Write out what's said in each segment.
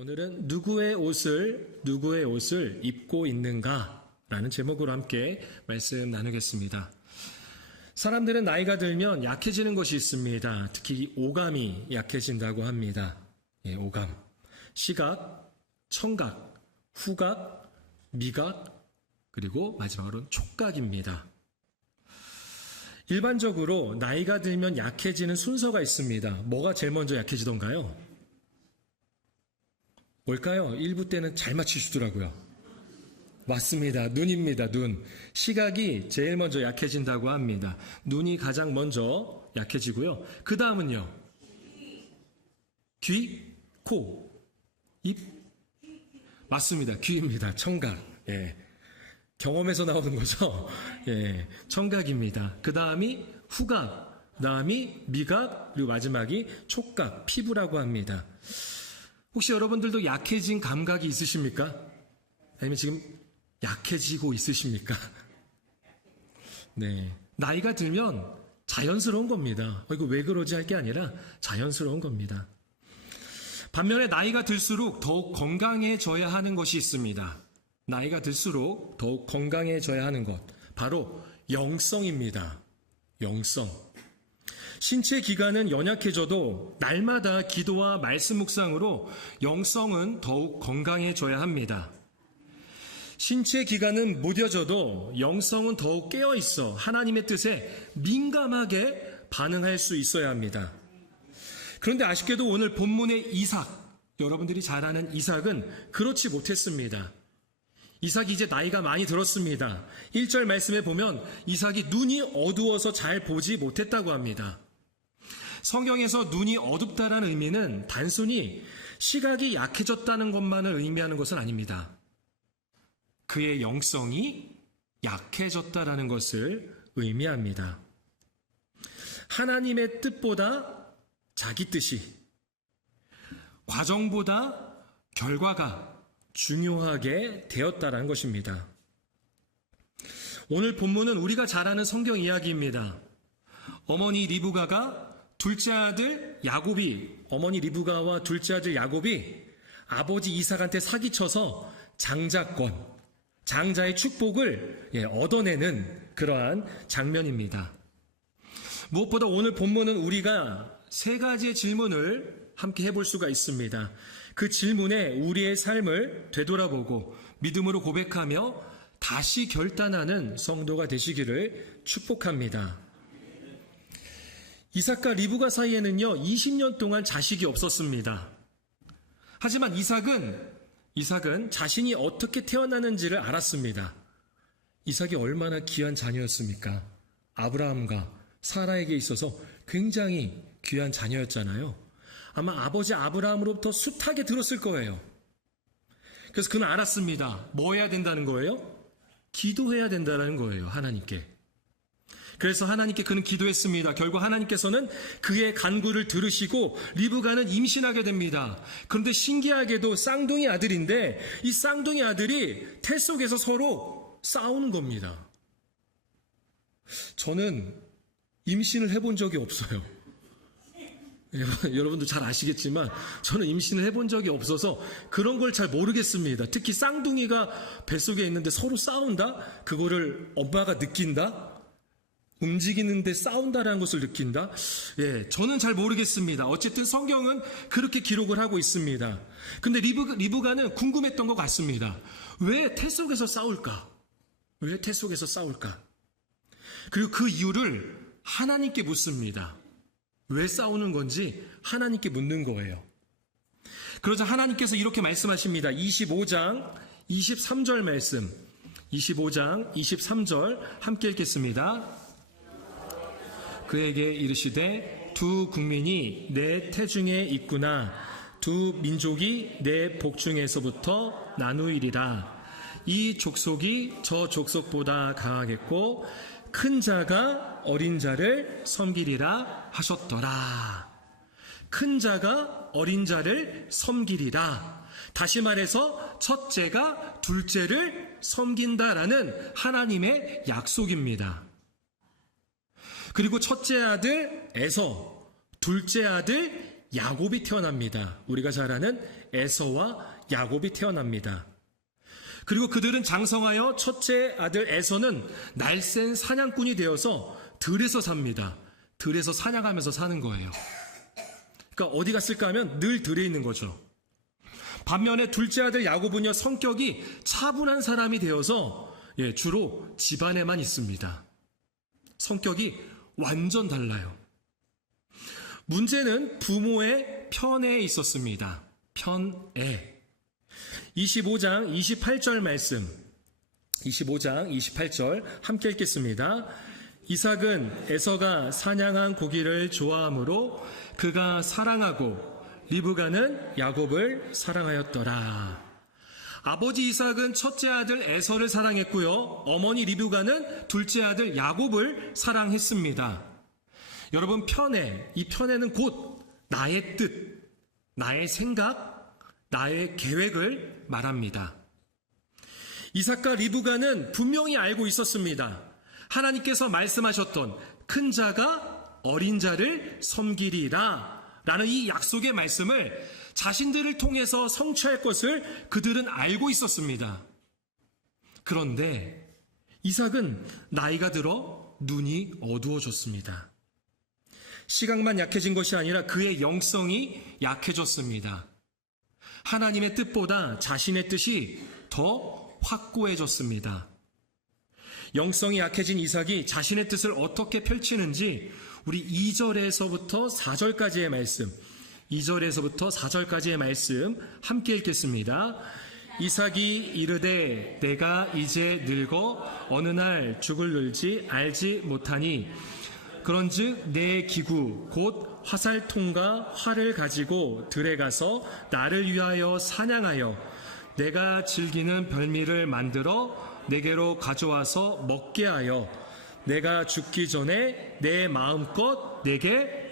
오늘은 누구의 옷을 입고 있는가? 라는 제목으로 함께 말씀 나누겠습니다. 사람들은 나이가 들면 약해지는 것이 있습니다. 특히 오감이 약해진다고 합니다. 오감. 시각, 청각, 후각, 미각, 그리고 마지막으로는 촉각입니다. 일반적으로 나이가 들면 약해지는 순서가 있습니다. 뭐가 제일 먼저 약해지던가요? 뭘까요? 1부 때는 잘 맞추시더라고요. 맞습니다. 눈입니다. 눈. 시각이 제일 먼저 약해진다고 합니다. 눈이 가장 먼저 약해지고요. 그 다음은요. 귀, 코, 입. 맞습니다. 귀입니다. 청각. 경험에서 나오는 거죠. 청각입니다. 그 다음이 후각, 그 다음이 미각, 그리고 마지막이 촉각, 피부라고 합니다. 혹시 여러분들도 약해진 감각이 있으십니까? 아니면 지금 약해지고 있으십니까? 네. 나이가 들면 자연스러운 겁니다. 이거 왜 그러지 할 게 아니라 자연스러운 겁니다. 반면에 나이가 들수록 더욱 건강해져야 하는 것이 있습니다. 나이가 들수록 더욱 건강해져야 하는 것. 바로 영성입니다. 영성. 신체 기관은 연약해져도 날마다 기도와 말씀 묵상으로 영성은 더욱 건강해져야 합니다. 신체 기관은 무뎌져도 영성은 더욱 깨어있어 하나님의 뜻에 민감하게 반응할 수 있어야 합니다. 그런데 아쉽게도 오늘 본문의 이삭, 여러분들이 잘 아는 이삭은 그렇지 못했습니다. 이삭이 이제 나이가 많이 들었습니다. 1절 말씀에 보면 이삭이 눈이 어두워서 잘 보지 못했다고 합니다. 성경에서 눈이 어둡다라는 의미는 단순히 시각이 약해졌다는 것만을 의미하는 것은 아닙니다. 그의 영성이 약해졌다라는 것을 의미합니다. 하나님의 뜻보다 자기 뜻이, 과정보다 결과가 중요하게 되었다라는 것입니다. 오늘 본문은 우리가 잘 아는 성경 이야기입니다. 어머니 리브가가 둘째 아들 야곱이, 어머니 리브가와 둘째 아들 야곱이 아버지 이삭한테 사기쳐서 장자권, 장자의 축복을 얻어내는 그러한 장면입니다. 무엇보다 오늘 본문은 우리가 세 가지의 질문을 함께 해볼 수가 있습니다. 그 질문에 우리의 삶을 되돌아보고 믿음으로 고백하며 다시 결단하는 성도가 되시기를 축복합니다. 이삭과 리브가 사이에는요 20년 동안 자식이 없었습니다. 하지만 이삭은 자신이 어떻게 태어나는지를 알았습니다. 이삭이 얼마나 귀한 자녀였습니까? 아브라함과 사라에게 있어서 굉장히 귀한 자녀였잖아요. 아마 아버지 아브라함으로부터 숱하게 들었을 거예요. 그래서 그는 알았습니다. 뭐 해야 된다는 거예요? 기도해야 된다는 거예요. 하나님께. 그래서 하나님께 그는 기도했습니다. 결국 하나님께서는 그의 간구를 들으시고 리브가는 임신하게 됩니다. 그런데 신기하게도 쌍둥이 아들인데 이 쌍둥이 아들이 태 속에서 서로 싸우는 겁니다. 저는 임신을 해본 적이 없어요. 여러분도 잘 아시겠지만 저는 임신을 해본 적이 없어서 그런 걸 잘 모르겠습니다. 특히 쌍둥이가 뱃속에 있는데 서로 싸운다? 그거를 엄마가 느낀다? 움직이는데 싸운다라는 것을 느낀다? 저는 잘 모르겠습니다. 어쨌든 성경은 그렇게 기록을 하고 있습니다. 근데 리브가는 궁금했던 것 같습니다. 왜 태 속에서 싸울까? 왜 태 속에서 싸울까? 그리고 그 이유를 하나님께 묻습니다. 왜 싸우는 건지 하나님께 묻는 거예요. 그러자 하나님께서 이렇게 말씀하십니다. 25장 23절 말씀, 25장 23절 함께 읽겠습니다. 그에게 이르시되 두 국민이 내 태중에 있구나. 두 민족이 내 복중에서부터 나누이리라. 이 족속이 저 족속보다 강하겠고 큰 자가 어린 자를 섬기리라 하셨더라. 큰 자가 어린 자를 섬기리라. 다시 말해서 첫째가 둘째를 섬긴다라는 하나님의 약속입니다. 그리고 첫째 아들 에서, 둘째 아들 야곱이 태어납니다. 우리가 잘 아는 에서와 야곱이 태어납니다. 그리고 그들은 장성하여 첫째 아들 에서는 날쌘 사냥꾼이 되어서 들에서 삽니다. 들에서 사냥하면서 사는 거예요. 그러니까 어디 갔을까 하면 늘 들에 있는 거죠. 반면에 둘째 아들 야곱은요, 성격이 차분한 사람이 되어서 주로 집안에만 있습니다. 성격이 완전 달라요. 문제는 부모의 편애에 있었습니다. 편애. 25장 28절 말씀, 25장 28절 함께 읽겠습니다. 이삭은 에서가 사냥한 고기를 좋아하므로 그가 사랑하고 리브가는 야곱을 사랑하였더라. 아버지 이삭은 첫째 아들 에서를 사랑했고요. 어머니 리브가는 둘째 아들 야곱을 사랑했습니다. 여러분, 편애, 이 편애는 곧 나의 뜻, 나의 생각, 나의 계획을 말합니다. 이삭과 리브가는 분명히 알고 있었습니다. 하나님께서 말씀하셨던 큰 자가 어린 자를 섬기리라 라는 이 약속의 말씀을 자신들을 통해서 성취할 것을 그들은 알고 있었습니다. 그런데 이삭은 나이가 들어 눈이 어두워졌습니다. 시각만 약해진 것이 아니라 그의 영성이 약해졌습니다. 하나님의 뜻보다 자신의 뜻이 더 확고해졌습니다. 영성이 약해진 이삭이 자신의 뜻을 어떻게 펼치는지 우리 2절에서부터 4절까지의 말씀, 2절에서부터 4절까지의 말씀 함께 읽겠습니다. 이삭이 이르되 내가 이제 늙어 어느 날 죽을 일지 알지 못하니 그런즉 내 기구 곧 화살통과 활을 가지고 들에 가서 나를 위하여 사냥하여 내가 즐기는 별미를 만들어 내게로 가져와서 먹게 하여 내가 죽기 전에 내 마음껏 내게.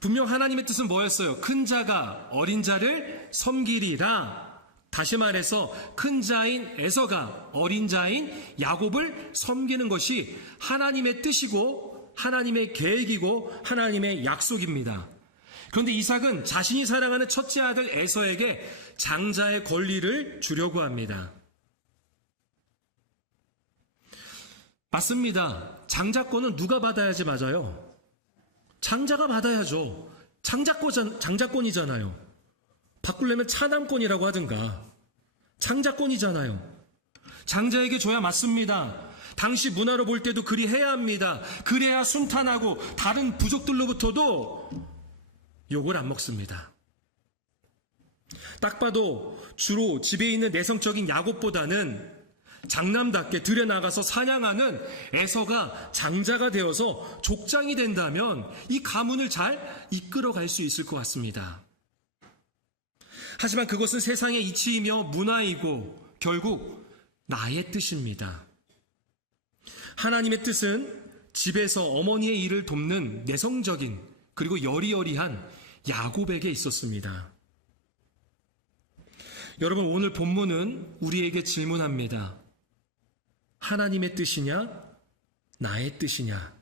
분명 하나님의 뜻은 뭐였어요? 큰 자가 어린 자를 섬기리라. 다시 말해서 큰 자인 에서가 어린 자인 야곱을 섬기는 것이 하나님의 뜻이고 하나님의 계획이고 하나님의 약속입니다. 그런데 이삭은 자신이 사랑하는 첫째 아들 에서에게 장자의 권리를 주려고 합니다. 맞습니다. 장자권은 누가 받아야지 맞아요? 장자가 받아야죠. 장자권이잖아요. 바꾸려면 차남권이라고 하든가. 장자권이잖아요. 장자에게 줘야 맞습니다. 당시 문화로 볼 때도 그리 해야 합니다. 그래야 순탄하고 다른 부족들로부터도 욕을 안 먹습니다. 딱 봐도 주로 집에 있는 내성적인 야곱보다는 장남답게 들에 나가서 사냥하는 에서가 장자가 되어서 족장이 된다면 이 가문을 잘 이끌어갈 수 있을 것 같습니다. 하지만 그것은 세상의 이치이며 문화이고 결국 나의 뜻입니다. 하나님의 뜻은 집에서 어머니의 일을 돕는 내성적인 그리고 여리여리한 야곱에게 있었습니다. 여러분, 오늘 본문은 우리에게 질문합니다. 하나님의 뜻이냐? 나의 뜻이냐?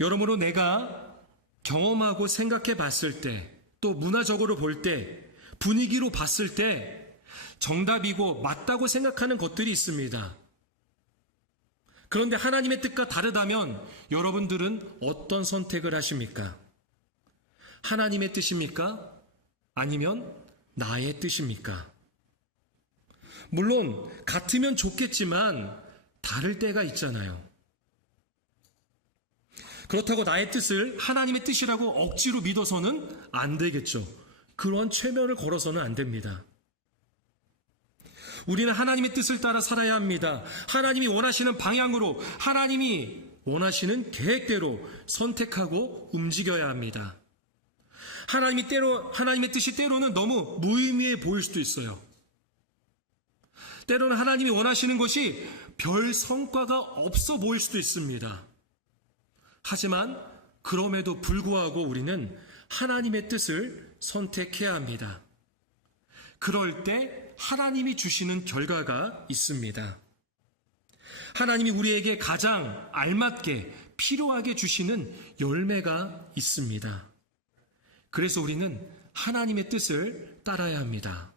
여러모로 내가 경험하고 생각해 봤을 때, 또 문화적으로 볼 때, 분위기로 봤을 때 정답이고 맞다고 생각하는 것들이 있습니다. 그런데 하나님의 뜻과 다르다면 여러분들은 어떤 선택을 하십니까? 하나님의 뜻입니까? 아니면 나의 뜻입니까? 물론 같으면 좋겠지만 다를 때가 있잖아요. 그렇다고 나의 뜻을 하나님의 뜻이라고 억지로 믿어서는 안 되겠죠. 그런 최면을 걸어서는 안 됩니다. 우리는 하나님의 뜻을 따라 살아야 합니다. 하나님이 원하시는 방향으로, 하나님이 원하시는 계획대로 선택하고 움직여야 합니다. 하나님의 뜻이 때로는 너무 무의미해 보일 수도 있어요. 때로는 하나님이 원하시는 것이 별 성과가 없어 보일 수도 있습니다. 하지만 그럼에도 불구하고 우리는 하나님의 뜻을 선택해야 합니다. 그럴 때 하나님이 주시는 결과가 있습니다. 하나님이 우리에게 가장 알맞게 필요하게 주시는 열매가 있습니다. 그래서 우리는 하나님의 뜻을 따라야 합니다.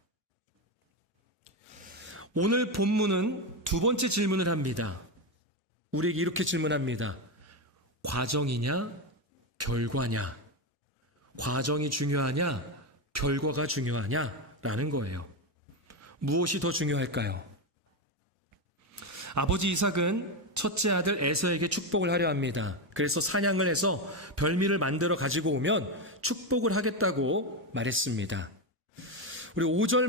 오늘 본문은 두 번째 질문을 합니다. 우리에게 이렇게 질문합니다. 과정이냐, 결과냐? 과정이 중요하냐, 결과가 중요하냐? 라는 거예요. 무엇이 더 중요할까요? 아버지 이삭은 첫째 아들 에서에게 축복을 하려 합니다. 그래서 사냥을 해서 별미를 만들어 가지고 오면 축복을 하겠다고 말했습니다. 우리 5절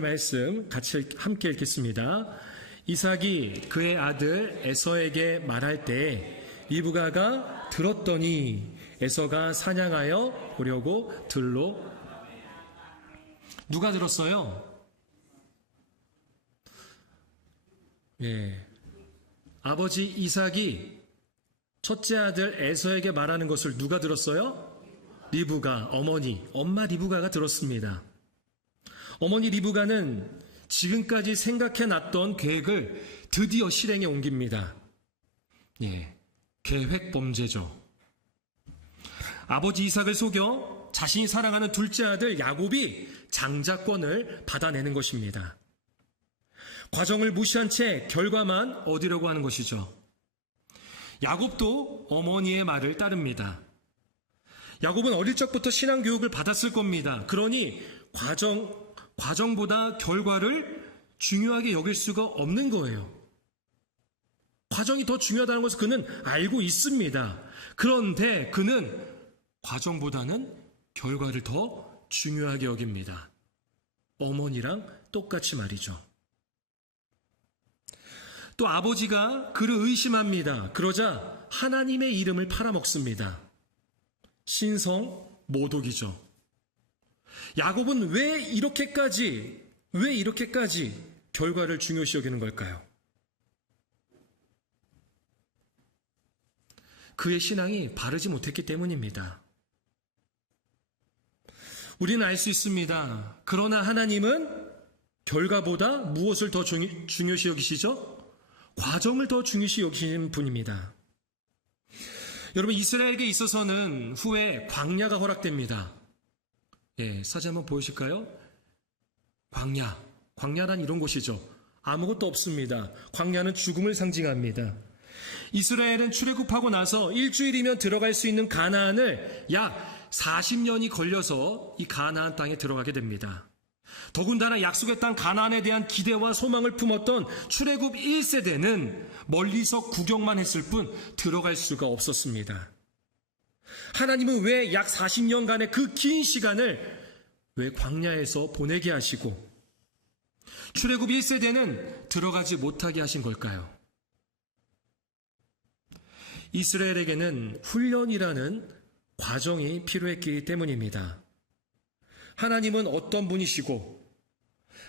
말씀 같이 함께 읽겠습니다. 이삭이 그의 아들 에서에게 말할 때 리브가가 들었더니 에서가 사냥하여 오려고 들로. 누가 들었어요? 예. 아버지 이삭이 첫째 아들 에서에게 말하는 것을 누가 들었어요? 리브가, 엄마 리브가가 들었습니다. 어머니 리브가는 지금까지 생각해놨던 계획을 드디어 실행에 옮깁니다. 예, 계획 범죄죠. 아버지 이삭을 속여 자신이 사랑하는 둘째 아들 야곱이 장자권을 받아내는 것입니다. 과정을 무시한 채 결과만 얻으려고 하는 것이죠. 야곱도 어머니의 말을 따릅니다. 야곱은 어릴 적부터 신앙교육을 받았을 겁니다. 그러니 과정보다 결과를 중요하게 여길 수가 없는 거예요. 과정이 더 중요하다는 것을 그는 알고 있습니다. 그런데 그는 과정보다는 결과를 더 중요하게 여깁니다. 어머니랑 똑같이 말이죠. 또 아버지가 그를 의심합니다. 그러자 하나님의 이름을 팔아먹습니다. 신성 모독이죠. 야곱은 왜 이렇게까지 결과를 중요시 여기는 걸까요? 그의 신앙이 바르지 못했기 때문입니다. 우리는 알 수 있습니다. 그러나 하나님은 결과보다 무엇을 더 중요시 여기시죠? 과정을 더 중요시 여기시는 분입니다. 여러분, 이스라엘에게 있어서는 후에 광야가 허락됩니다. 예, 사진 한번 보여주실까요? 광야란 이런 곳이죠. 아무것도 없습니다. 광야는 죽음을 상징합니다. 이스라엘은 출애굽하고 나서 일주일이면 들어갈 수 있는 가나안을 약 40년이 걸려서 이 가나안 땅에 들어가게 됩니다. 더군다나 약속의 땅 가나안에 대한 기대와 소망을 품었던 출애굽 1세대는 멀리서 구경만 했을 뿐 들어갈 수가 없었습니다. 하나님은 왜 약 40년간의 그 긴 시간을 왜 광야에서 보내게 하시고 출애굽 1세대는 들어가지 못하게 하신 걸까요? 이스라엘에게는 훈련이라는 과정이 필요했기 때문입니다. 하나님은 어떤 분이시고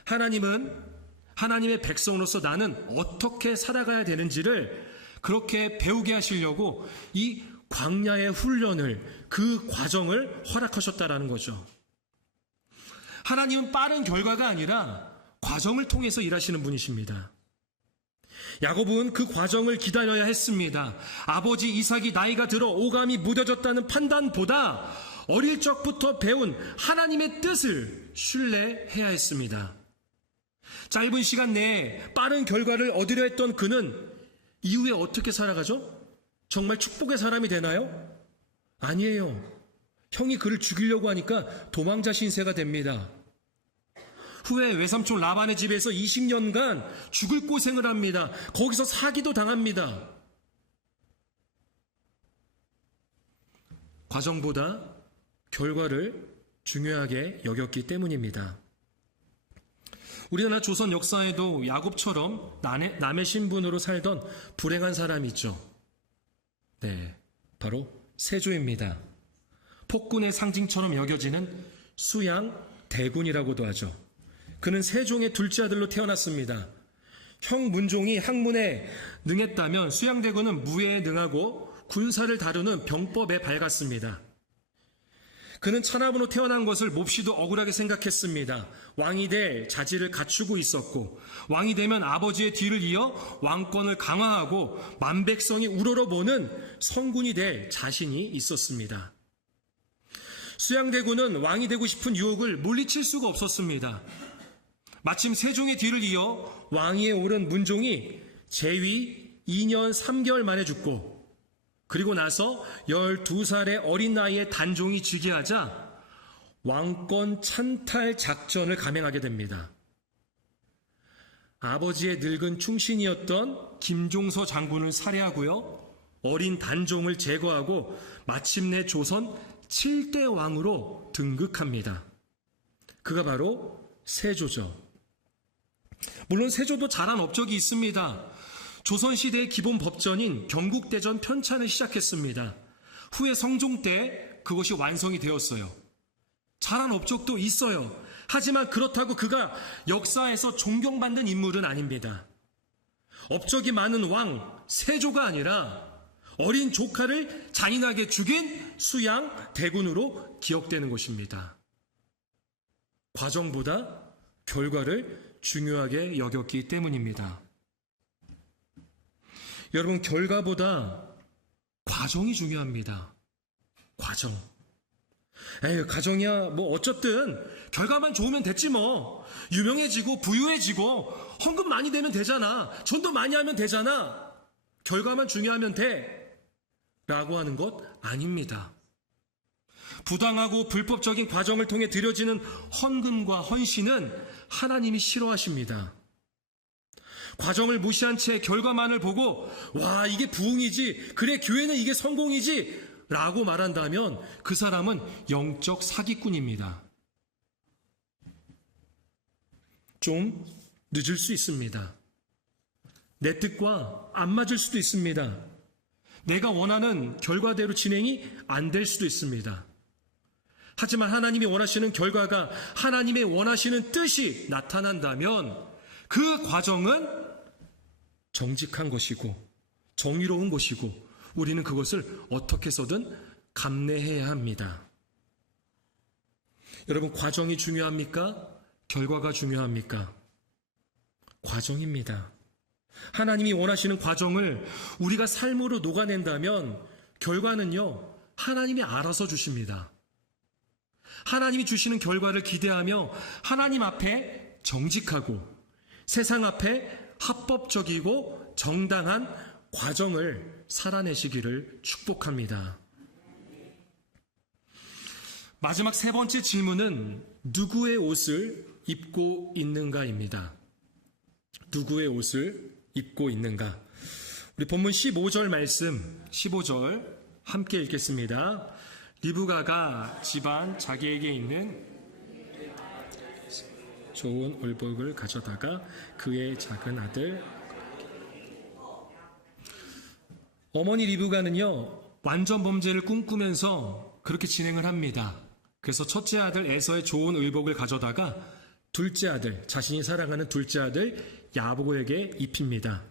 하나님의 백성으로서 나는 어떻게 살아가야 되는지를 그렇게 배우게 하시려고 이 광야의 훈련을, 그 과정을 허락하셨다라는 거죠. 하나님은 빠른 결과가 아니라 과정을 통해서 일하시는 분이십니다. 야곱은 그 과정을 기다려야 했습니다. 아버지 이삭이 나이가 들어 오감이 무뎌졌다는 판단보다 어릴 적부터 배운 하나님의 뜻을 신뢰해야 했습니다. 짧은 시간 내에 빠른 결과를 얻으려 했던 그는 이후에 어떻게 살아가죠? 정말 축복의 사람이 되나요? 아니에요. 형이 그를 죽이려고 하니까 도망자 신세가 됩니다. 후에 외삼촌 라반의 집에서 20년간 죽을 고생을 합니다. 거기서 사기도 당합니다. 과정보다 결과를 중요하게 여겼기 때문입니다. 우리나라 조선 역사에도 야곱처럼 남의 신분으로 살던 불행한 사람이 있죠. 네, 바로 세조입니다. 폭군의 상징처럼 여겨지는 수양 대군이라고도 하죠. 그는 세종의 둘째 아들로 태어났습니다. 형 문종이 학문에 능했다면 수양대군은 무예에 능하고 군사를 다루는 병법에 밝았습니다. 그는 천하문으로 태어난 것을 몹시도 억울하게 생각했습니다. 왕이 될 자질을 갖추고 있었고 왕이 되면 아버지의 뒤를 이어 왕권을 강화하고 만백성이 우러러보는 성군이 될 자신이 있었습니다. 수양대군은 왕이 되고 싶은 유혹을 물리칠 수가 없었습니다. 마침 세종의 뒤를 이어 왕위에 오른 문종이 재위 2년 3개월 만에 죽고, 그리고 나서 12살의 어린 나이에 단종이 즉위하자 왕권 찬탈 작전을 감행하게 됩니다. 아버지의 늙은 충신이었던 김종서 장군을 살해하고요, 어린 단종을 제거하고 마침내 조선 7대 왕으로 등극합니다. 그가 바로 세조죠. 물론 세조도 잘한 업적이 있습니다. 조선시대의 기본 법전인 경국대전 편찬을 시작했습니다. 후에 성종 때 그것이 완성이 되었어요. 잘한 업적도 있어요. 하지만 그렇다고 그가 역사에서 존경받는 인물은 아닙니다. 업적이 많은 왕 세조가 아니라 어린 조카를 잔인하게 죽인 수양 대군으로 기억되는 것입니다. 과정보다 결과를 중요하게 여겼기 때문입니다. 여러분, 결과보다 과정이 중요합니다. 과정. 에휴, 과정이야 뭐 어쨌든 결과만 좋으면 됐지 뭐. 유명해지고 부유해지고 헌금 많이 되면 되잖아. 전도 많이 하면 되잖아. 결과만 중요하면 돼 라고 하는 것 아닙니다. 부당하고 불법적인 과정을 통해 드려지는 헌금과 헌신은 하나님이 싫어하십니다. 과정을 무시한 채 결과만을 보고 와, 이게 부흥이지, 그래 교회는 이게 성공이지 라고 말한다면 그 사람은 영적 사기꾼입니다. 좀 늦을 수 있습니다. 내 뜻과 안 맞을 수도 있습니다. 내가 원하는 결과대로 진행이 안 될 수도 있습니다. 하지만 하나님이 원하시는 결과가 하나님의 원하시는 뜻이 나타난다면 그 과정은 정직한 것이고 정의로운 것이고 우리는 그것을 어떻게 해서든 감내해야 합니다. 여러분, 과정이 중요합니까? 결과가 중요합니까? 과정입니다. 하나님이 원하시는 과정을 우리가 삶으로 녹아낸다면 결과는요, 하나님이 알아서 주십니다. 하나님이 주시는 결과를 기대하며 하나님 앞에 정직하고 세상 앞에 합법적이고 정당한 과정을 살아내시기를 축복합니다. 마지막 세 번째 질문은 누구의 옷을 입고 있는가입니다. 누구의 옷을 입고 있는가? 우리 본문 15절 말씀, 15절 함께 읽겠습니다. 리브가가 집안 자기에게 있는 좋은 의복을 가져다가 그의 작은 아들, 어머니 리브가는요, 완전 범죄를 꿈꾸면서 그렇게 진행을 합니다. 그래서 첫째 아들 에서의 좋은 의복을 가져다가 둘째 아들, 자신이 사랑하는 둘째 아들 야보고에게 입힙니다.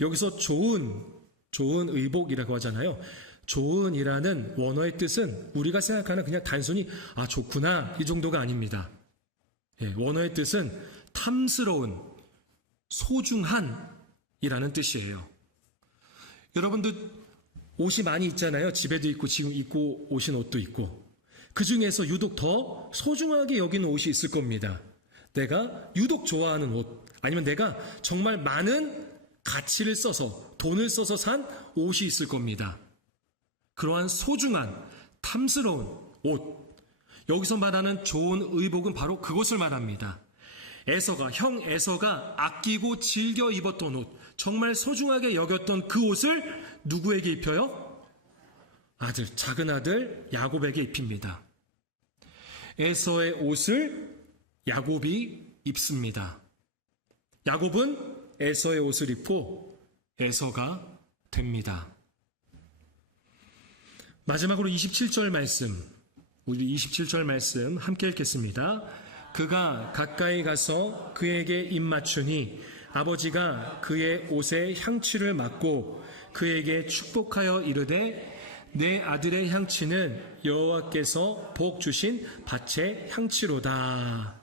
여기서 좋은 의복이라고 하잖아요. 좋은이라는 원어의 뜻은 우리가 생각하는 그냥 단순히 좋구나 이 정도가 아닙니다. 원어의 뜻은 탐스러운, 소중한 이라는 뜻이에요. 여러분들 옷이 많이 있잖아요. 집에도 있고 지금 입고 오신 옷도 있고. 그 중에서 유독 더 소중하게 여기는 옷이 있을 겁니다. 내가 유독 좋아하는 옷, 아니면 내가 정말 많은 가치를 써서, 돈을 써서 산 옷이 있을 겁니다. 그러한 소중한, 탐스러운 옷, 여기서 말하는 좋은 의복은 바로 그것을 말합니다. 형 에서가 아끼고 즐겨 입었던 옷, 정말 소중하게 여겼던 그 옷을 누구에게 입혀요? 작은 아들 야곱에게 입힙니다. 에서의 옷을 야곱이 입습니다. 야곱은 에서의 옷을 입고 에서가 됩니다. 마지막으로 27절 말씀, 우리 27절 말씀 함께 읽겠습니다. 그가 가까이 가서 그에게 입 맞추니 아버지가 그의 옷에 향취를 맡고 그에게 축복하여 이르되 내 아들의 향취는 여호와께서 복 주신 밭의 향취로다.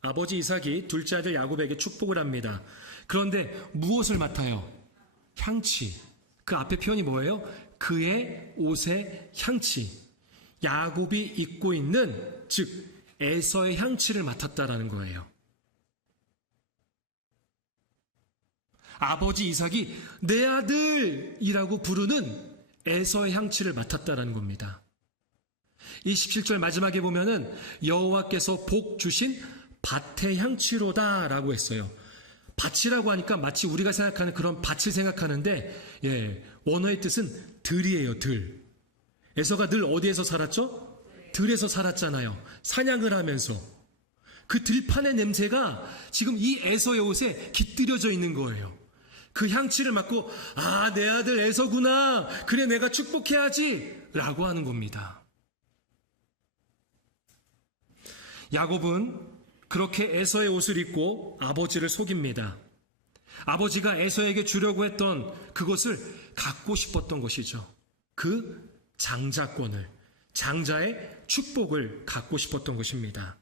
아버지 이삭이 둘째 아들 야곱에게 축복을 합니다. 그런데 무엇을 맡아요? 향취. 그 앞에 표현이 뭐예요? 그의 옷의 향치, 야곱이 입고 있는, 즉 에서의 향치를 맡았다라는 거예요. 아버지 이삭이 내 아들이라고 부르는 에서의 향치를 맡았다라는 겁니다. 27절 마지막에 보면은 여호와께서 복 주신 밭의 향치로다라고 했어요. 밭이라고 하니까 마치 우리가 생각하는 그런 밭을 생각하는데, 원어의 뜻은 들이에요, 들. 에서가 늘 어디에서 살았죠? 들에서 살았잖아요. 사냥을 하면서. 그 들판의 냄새가 지금 이 에서의 옷에 깃들여져 있는 거예요. 그 향치를 맡고, 아, 내 아들 에서구나. 그래, 내가 축복해야지. 라고 하는 겁니다. 야곱은 그렇게 에서의 옷을 입고 아버지를 속입니다. 아버지가 에서에게 주려고 했던 그것을 갖고 싶었던 것이죠. 그 장자권을, 장자의 축복을 갖고 싶었던 것입니다.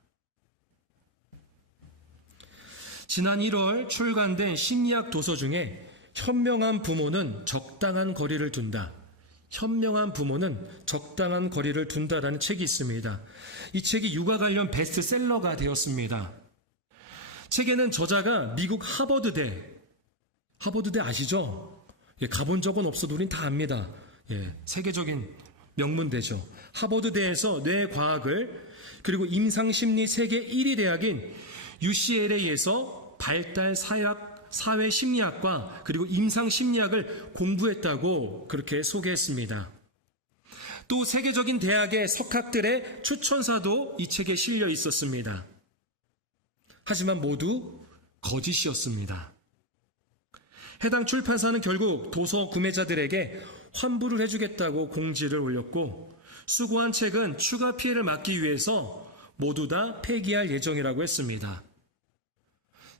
지난 1월 출간된 심리학 도서 중에 현명한 부모는 적당한 거리를 둔다. 현명한 부모는 적당한 거리를 둔다라는 책이 있습니다. 이 책이 육아 관련 베스트셀러가 되었습니다. 책에는 저자가 미국 하버드대 아시죠? 가본 적은 없어도 우린 다 압니다. 세계적인 명문대죠. 하버드대에서 뇌과학을, 그리고 임상심리 세계 1위 대학인 UCLA에서 발달 사회심리학과 그리고 임상심리학을 공부했다고 그렇게 소개했습니다. 또 세계적인 대학의 석학들의 추천사도 이 책에 실려 있었습니다. 하지만 모두 거짓이었습니다. 해당 출판사는 결국 도서 구매자들에게 환불을 해주겠다고 공지를 올렸고, 수고한 책은 추가 피해를 막기 위해서 모두 다 폐기할 예정이라고 했습니다.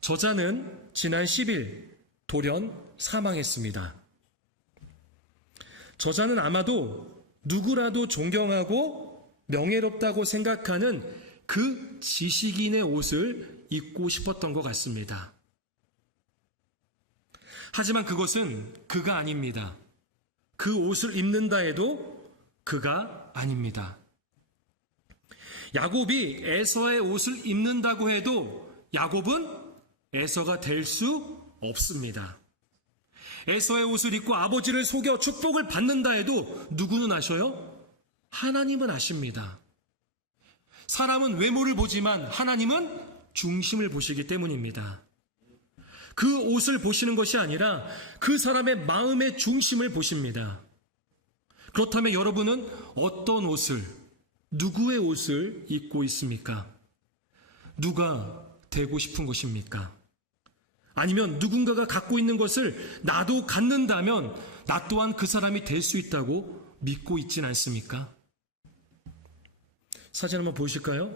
저자는 지난 10일 돌연 사망했습니다. 저자는 아마도 누구라도 존경하고 명예롭다고 생각하는 그 지식인의 옷을 입고 싶었던 것 같습니다. 하지만 그것은 그가 아닙니다. 그 옷을 입는다 해도 그가 아닙니다. 야곱이 에서의 옷을 입는다고 해도 야곱은 에서가 될 수 없습니다. 에서의 옷을 입고 아버지를 속여 축복을 받는다 해도 누구는 아셔요? 하나님은 아십니다. 사람은 외모를 보지만 하나님은 중심을 보시기 때문입니다. 그 옷을 보시는 것이 아니라 그 사람의 마음의 중심을 보십니다. 그렇다면 여러분은 어떤 옷을, 누구의 옷을 입고 있습니까? 누가 되고 싶은 것입니까? 아니면 누군가가 갖고 있는 것을 나도 갖는다면 나 또한 그 사람이 될 수 있다고 믿고 있진 않습니까? 사진 한번 보실까요?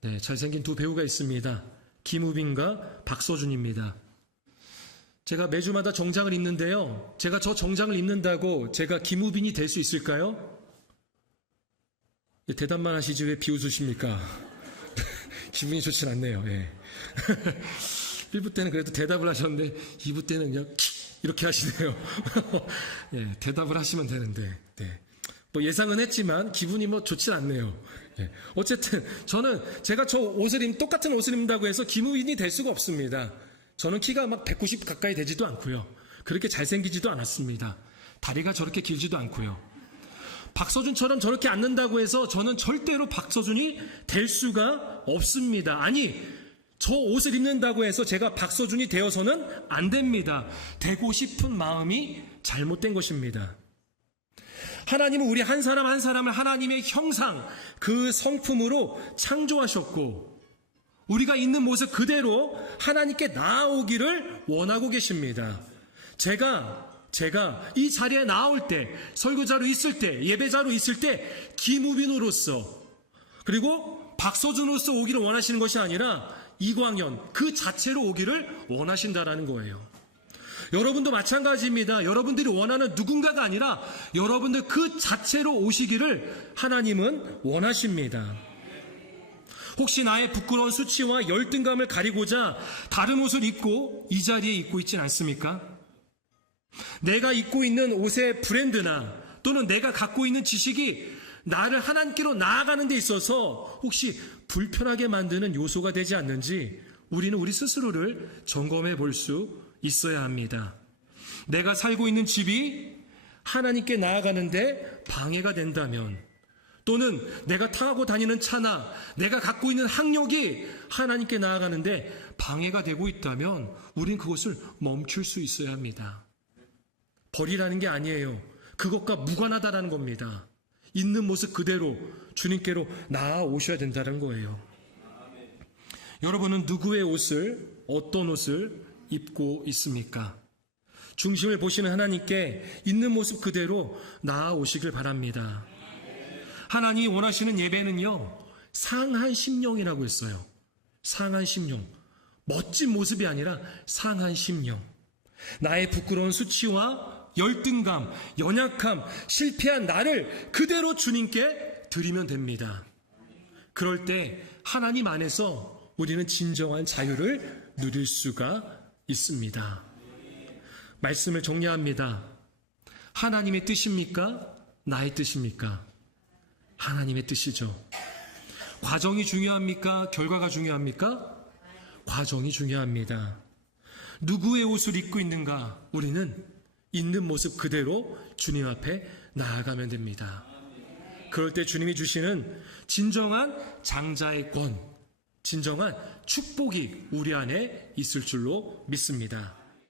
네, 잘생긴 두 배우가 있습니다. 김우빈과 박서준입니다. 제가 매주마다 정장을 입는데요. 제가 저 정장을 입는다고 제가 김우빈이 될 수 있을까요? 대답만 하시지 왜 비웃으십니까? 기분이 좋진 않네요. 1부 때는 그래도 대답을 하셨는데 2부 때는 그냥 이렇게 하시네요. 대답을 하시면 되는데 뭐 예상은 했지만 기분이 뭐 좋진 않네요. 어쨌든 저는 제가 저 옷을 똑같은 옷을 입는다고 해서 김우빈이 될 수가 없습니다. 저는 키가 막 190 가까이 되지도 않고요. 그렇게 잘생기지도 않았습니다. 다리가 저렇게 길지도 않고요. 박서준처럼 저렇게 앉는다고 해서 저는 절대로 박서준이 될 수가 없습니다. 아니, 저 옷을 입는다고 해서 제가 박서준이 되어서는 안 됩니다. 되고 싶은 마음이 잘못된 것입니다. 하나님은 우리 한 사람 한 사람을 하나님의 형상, 그 성품으로 창조하셨고 우리가 있는 모습 그대로 하나님께 나아오기를 원하고 계십니다. 제가 이 자리에 나올 때, 설교자로 있을 때, 예배자로 있을 때 김우빈으로서 그리고 박서준으로서 오기를 원하시는 것이 아니라 이광현 그 자체로 오기를 원하신다라는 거예요. 여러분도 마찬가지입니다. 여러분들이 원하는 누군가가 아니라 여러분들 그 자체로 오시기를 하나님은 원하십니다. 혹시 나의 부끄러운 수치와 열등감을 가리고자 다른 옷을 입고 이 자리에 있고 있진 않습니까? 내가 입고 있는 옷의 브랜드나 또는 내가 갖고 있는 지식이 나를 하나님께로 나아가는 데 있어서 혹시 불편하게 만드는 요소가 되지 않는지 우리는 우리 스스로를 점검해 볼 수 있어야 합니다. 내가 살고 있는 집이 하나님께 나아가는데 방해가 된다면, 또는 내가 타고 다니는 차나 내가 갖고 있는 학력이 하나님께 나아가는데 방해가 되고 있다면 우린 그것을 멈출 수 있어야 합니다. 버리라는 게 아니에요. 그것과 무관하다라는 겁니다. 있는 모습 그대로 주님께로 나아오셔야 된다는 거예요. 여러분은 누구의 옷을, 어떤 옷을 입고 있습니까? 중심을 보시는 하나님께 있는 모습 그대로 나아오시길 바랍니다. 하나님이 원하시는 예배는요, 상한 심령이라고 했어요. 상한 심령. 멋진 모습이 아니라 상한 심령. 나의 부끄러운 수치와 열등감, 연약함, 실패한 나를 그대로 주님께 드리면 됩니다. 그럴 때 하나님 안에서 우리는 진정한 자유를 누릴 수가 있습니다. 말씀을 정리합니다. 하나님의 뜻입니까? 나의 뜻입니까? 하나님의 뜻이죠. 과정이 중요합니까? 결과가 중요합니까? 과정이 중요합니다. 누구의 옷을 입고 있는가? 우리는 있는 모습 그대로 주님 앞에 나아가면 됩니다. 그럴 때 주님이 주시는 진정한 장자의 권, 진정한 축복이 우리 안에 있을 줄로 믿습니다.